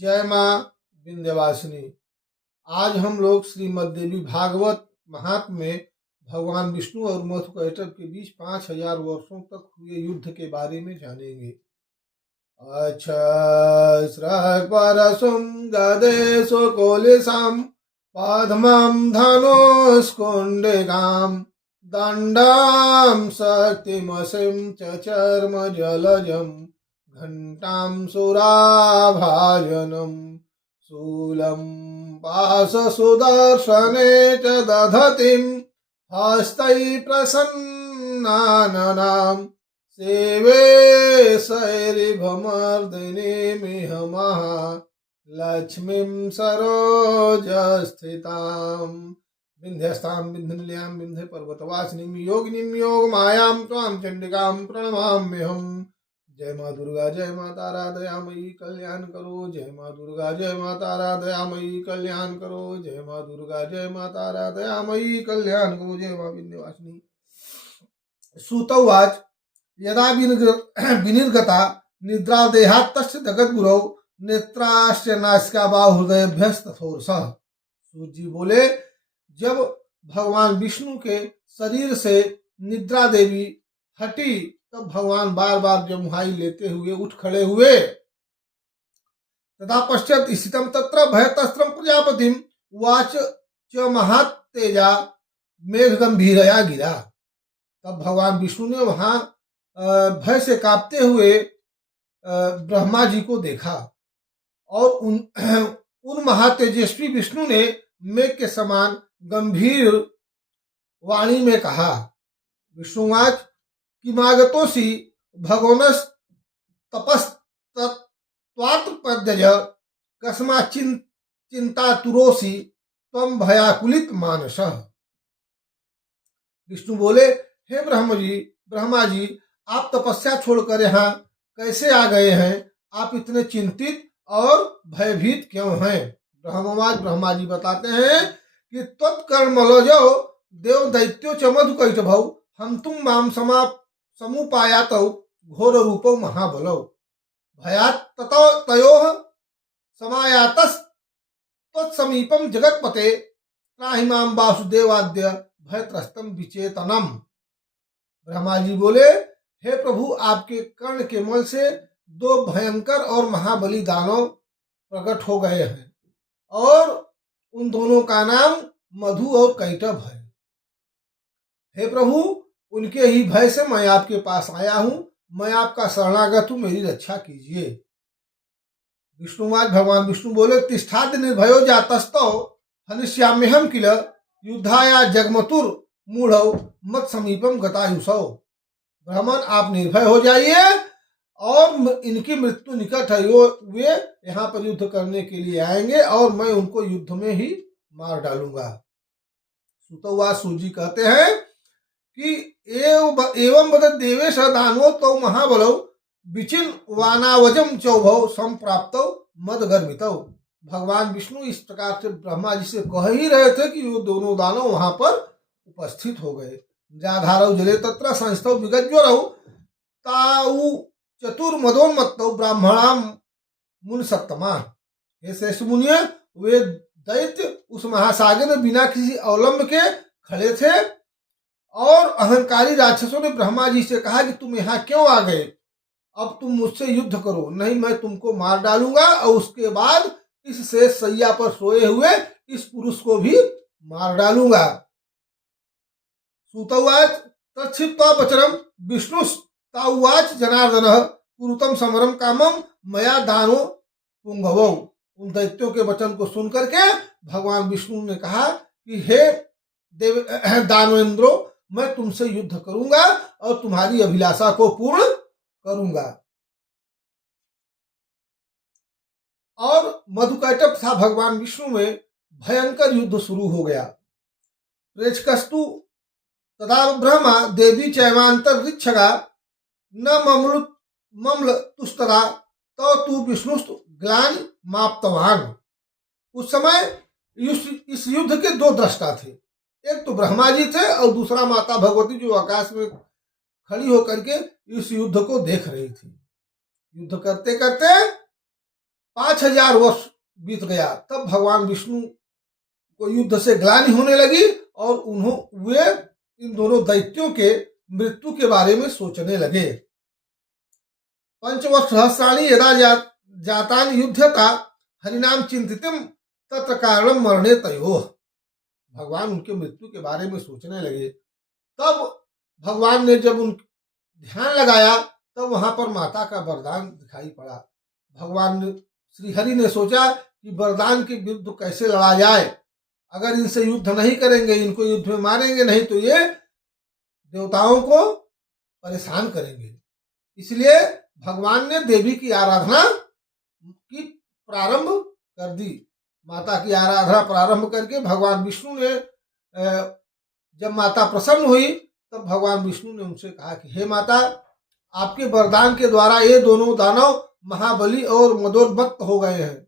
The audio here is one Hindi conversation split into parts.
जय माँ विंध्यवासिनी। आज हम लोग श्रीमद् देवी भागवत महात्म्य में भगवान विष्णु और मधुकैटभ के बीच 5000 वर्षों तक हुए युद्ध के बारे में जानेंगे। परसुम गदेशो कोलिसाम पद्मं धनुष्कुण्डिकां दण्डां शक्तिमसिं च चर्म जलजं घंटां सुराभाजनं शूलं पाशसुदर्शने च दधतिं हस्तैः प्रसन्नाननां सेवे शैरिभमर्दिनीमिह लक्ष्मीं सरोजस्थितां विन्ध्यस्तां विन्ध्यनिलयां विन्ध्य पर्वतवासिनीं योगिनीं योगमायां त्वां चण्डिकां प्रणमाम्यहम्। जय माँ दुर्गा, जय माँ तारा दयामयी कल्याण करो। जय माँ दुर्गा, जय माँ तारा दयामयी कल्याण करो। जय माँ दुर्गा, जय माँ तारा दयामयी कल्याण करो। जय माँ विन्ध्यवासिनी। सूत उवाच यदा विनिर्गता निद्रा देहात् तस्य जगद्गुरौ नेत्राश्च नासिका बाहुहृदयभ्यस्तथोरसः। सूत जी बोले, जब भगवान विष्णु के शरीर से निद्रा देवी हटी तब भगवान बार बार जमुहाई लेते हुए उठ खड़े हुए। तथा पश्चात स्थितम तत्र भयतस्त्रम प्रजापतिम उवाच च महातेजा मेघ गंभीरया गिरा। तब भगवान विष्णु ने वहां भय से कांपते हुए ब्रह्मा जी को देखा और उन महातेजस्वी विष्णु ने मेघ के समान गंभीर वाणी में कहा, विष्णुवाच किमागतोसि भगवनस् तपस्त्वात्पद्यज कस्मात् चिंतातुरोसि त्वं भयाकुलित मानसः। विष्णु बोले, हे ब्रह्मा जी आप तपस्या छोड़कर यहाँ कैसे आ गए हैं? आप इतने चिंतित और भयभीत क्यों हैं? ब्रह्मा जी बताते हैं कि तत्कर्मलजो देव दैत्यो च मधुकैटभौ हम तुम माम समुपायातौ घोर रूपौ महाबलौ भयात् तयोः समायातस् तत्समीपम जगत्पते त्राहि माम वासुदेवाद्य भयत्रस्तम विचेतनम। ब्रह्मा जी बोले, हे प्रभु आपके कर्ण के मल से दो भयंकर और महाबली दानव प्रकट हो गए हैं और उन दोनों का नाम मधु और कैटभ है। हे प्रभु उनके ही भय से मैं आपके पास आया हूं, मैं आपका शरणागत हूं, मेरी रक्षा कीजिए। विष्णुवाच भगवान विष्णु बोले, तिष्ठाद्य निर्भयो जातस्तौ हनिष्याम्यहं किल युद्धाया जगमतुर मूढ़ौ मत समीपम गतायुषौ। ब्राह्मण आप निर्भय हो जाइए और इनकी मृत्यु निकट है, वे यहाँ पर युद्ध करने के लिए आएंगे और मैं उनको युद्ध में ही मार डालूंगा। सुतवा सूजी कहते हैं कि एवं बद देवेश दानवो तो महाबलौ विचिन वानावजम चौभौ संप्राप्तौ मद गर्मितौ। भगवान विष्णु इस प्रकार से ब्रह्मा जी से कह ही रहे थे कि वो दोनों दानव वहां पर उपस्थित हो गए। जाधारौ जले तत्र संस्थौ विगज्वरौ ताऊ चतुर्मदोन्मत्तौ ब्राह्मणाम मुन सप्तमा। हे श्रेष्ठ मुनिय, वे दैत्य उस महासागर में बिना किसी अवलंब के खड़े थे और अहंकारी राक्षसों ने ब्रह्मा जी से कहा कि तुम यहाँ क्यों आ गए? अब तुम मुझसे युद्ध करो, नहीं मैं तुमको मार डालूंगा और उसके बाद इस शेष सैया पर सोए हुए इस पुरुष को भी मार डालूंगा। सूतवाच तच्छित्वा वचनम विष्णु ताउवाच जनार्दन कुरुतम समरम कामम मया दानो पुंगवौ। उन दैत्यों के वचन को सुनकर के भगवान विष्णु ने कहा कि हे दानवेंद्रो, मैं तुमसे युद्ध करूंगा और तुम्हारी अभिलाषा को पूर्ण करूंगा। और मधुकैटभ था भगवान विष्णु में भयंकर युद्ध शुरू हो गया। प्रेक्षकस्तु तदा ब्रह्मा देवी चैवांतर ऋक्षगा न मम्ल तुस्तरा तो तू विष्णुस्तु ग्लानि माप्तवान। उस समय इस युद्ध के दो दृष्टा थे, एक तो ब्रह्मा जी थे और दूसरा माता भगवती जो आकाश में खड़ी होकर के इस युद्ध को देख रही थी। युद्ध करते करते 5000 वर्ष बीत गया। तब भगवान विष्णु को युद्ध से ग्लानि होने लगी और वे इन दोनों दैत्यों के मृत्यु के बारे में सोचने लगे। पंचवर्ष सहस्राणि यदा जातान युद्धता हरिनाम चिंतितम तत्र कारणम मरणे तयोः। भगवान उनके मृत्यु के बारे में सोचने लगे। तब भगवान ने जब उन ध्यान लगाया तब वहां पर माता का वरदान दिखाई पड़ा। भगवान श्री हरि ने सोचा कि वरदान के विरुद्ध कैसे लड़ा जाए। अगर इनसे युद्ध नहीं करेंगे, इनको युद्ध में मारेंगे नहीं तो ये देवताओं को परेशान करेंगे। इसलिए भगवान ने देवी की आराधना की प्रारंभ कर दी। माता की आराधना प्रारंभ करके भगवान विष्णु ने जब माता प्रसन्न हुई तब भगवान विष्णु ने उनसे कहा कि हे माता, आपके वरदान के द्वारा ये दोनों दानव महाबली और मदोन्मत्त हो गए हैं,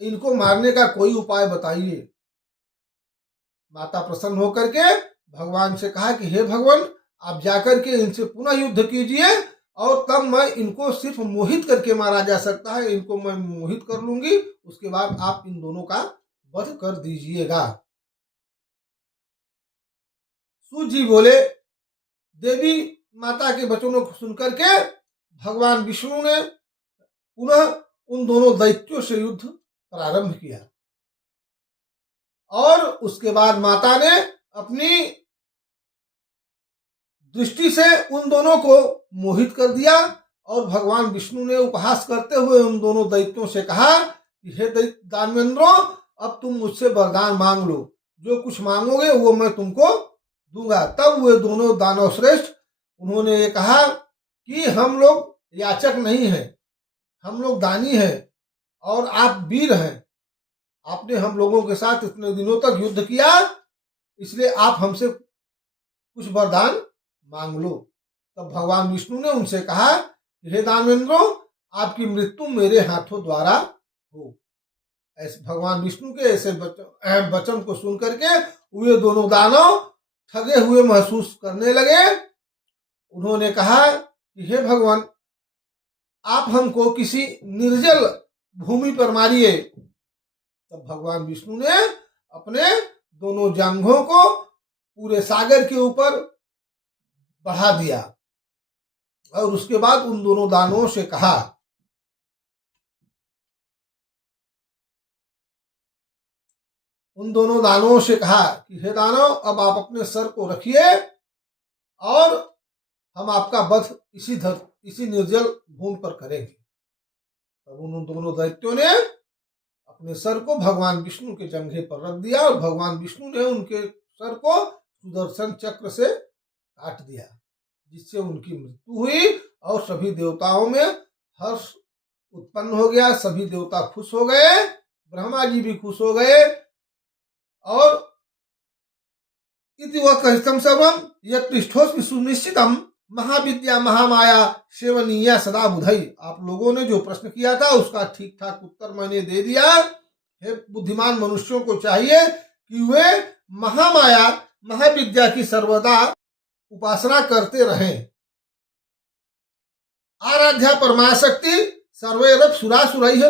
इनको मारने का कोई उपाय बताइए। माता प्रसन्न होकर के भगवान से कहा कि हे भगवान, आप जाकर के इनसे पुनः युद्ध कीजिए और तब मैं इनको सिर्फ मोहित करके मारा जा सकता है, इनको मैं मोहित कर लूंगी, उसके बाद आप इन दोनों का वध कर दीजिएगा। सूत जी बोले। देवी माता के वचनों को सुनकर के भगवान विष्णु ने पुनः उन दोनों दैत्यों से युद्ध प्रारंभ किया और उसके बाद माता ने अपनी दृष्टि से उन दोनों को मोहित कर दिया और भगवान विष्णु ने उपहास करते हुए उन दोनों दैत्यों से कहा कि हे दानवेंद्रों, अब तुम मुझसे वरदान मांग लो, जो कुछ मांगोगे वो मैं तुमको दूंगा। तब वे दोनों दानव श्रेष्ठ उन्होंने ये कहा कि हम लोग याचक नहीं हैं, हम लोग दानी हैं और आप वीर हैं, आपने हम लोगों के साथ इतने दिनों तक युद्ध किया, इसलिए आप हमसे कुछ वरदान मांग लो। तब भगवान विष्णु ने उनसे कहा कि हे दानवेंद्रों, आपकी मृत्यु मेरे हाथों द्वारा हो। ऐसे भगवान विष्णु के ऐसे वचन को सुन करके वे दोनों दानव ठगे हुए महसूस करने लगे। उन्होंने कहा कि हे भगवान, आप हमको किसी निर्जल भूमि पर मारिए। तब भगवान विष्णु ने अपने दोनों जांघों को पूरे सागर के ऊपर बढ़ा दिया और उसके बाद उन दोनों दानवों से कहा कि हे दानव, अब आप अपने सर को रखिए और हम आपका वध इसी निर्जल भूमि पर करेंगे। तब उन दोनों दैत्यों ने अपने सर को भगवान विष्णु के जंघे पर रख दिया और भगवान विष्णु ने उनके सर को सुदर्शन चक्र से काट दिया, जिससे उनकी मृत्यु हुई और सभी देवताओं में हर्ष उत्पन्न हो गया। सभी देवता खुश हो गए, ब्रह्मा जी भी खुश हो गए और इति वह कहितम सर्वम यत्पृष्ठोस्मि सुनिश्चितम महाविद्या महामाया सेवनीया सदा बुधई। आप लोगों ने जो प्रश्न किया था उसका ठीक ठाक उत्तर मैंने दे दिया। हे बुद्धिमान मनुष्यों को चाहिए कि वे महामाया महाविद्या की सर्वदा उपासना करते रहें। आराध्या परमाशक्ति सर्वैरप सुरासुरैः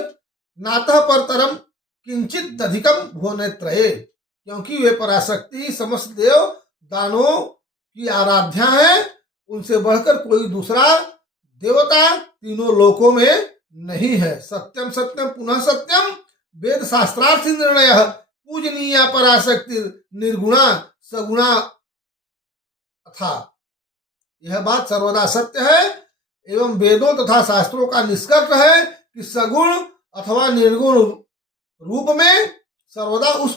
नातः परतरम किंचित अधिकम भुवनत्रये। क्योंकि वे पराशक्ति समस्त देव दानों की आराध्या है, उनसे बढ़कर कोई दूसरा देवता तीनों लोकों में नहीं है। सत्यम सत्यम पुनः सत्यम वेद शास्त्रार्थ निर्णय पूजनीय पराशक्ति निर्गुणा सगुणा था। यह बात सर्वदा सत्य है एवं वेदों तथा शास्त्रों का निष्कर्ष है कि सगुण अथवा निर्गुण रूप में सर्वदा उस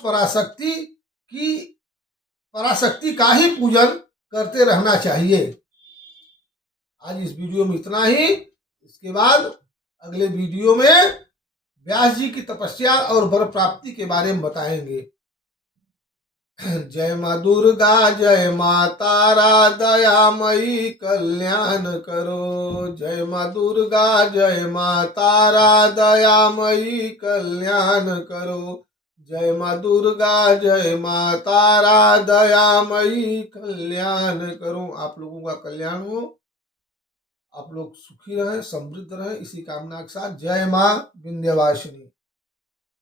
पराशक्ति का ही पूजन करते रहना चाहिए। आज इस वीडियो में इतना ही। इसके बाद अगले वीडियो में व्यास जी की तपस्या और वर प्राप्ति के बारे में बताएंगे। जय माँ दुर्गा, जय माँ तारा, दयामयी कल्याण करो। जय माँ दुर्गा, जय माँ तारा, दयामयी कल्याण करो। जय माँ दुर्गा, जय माँ तारा, दयामयी कल्याण करो। आप लोगों का कल्याण हो आप लोग सुखी रहे, समृद्ध रहे, इसी कामना के साथ जय माँ विंध्यवासिनी।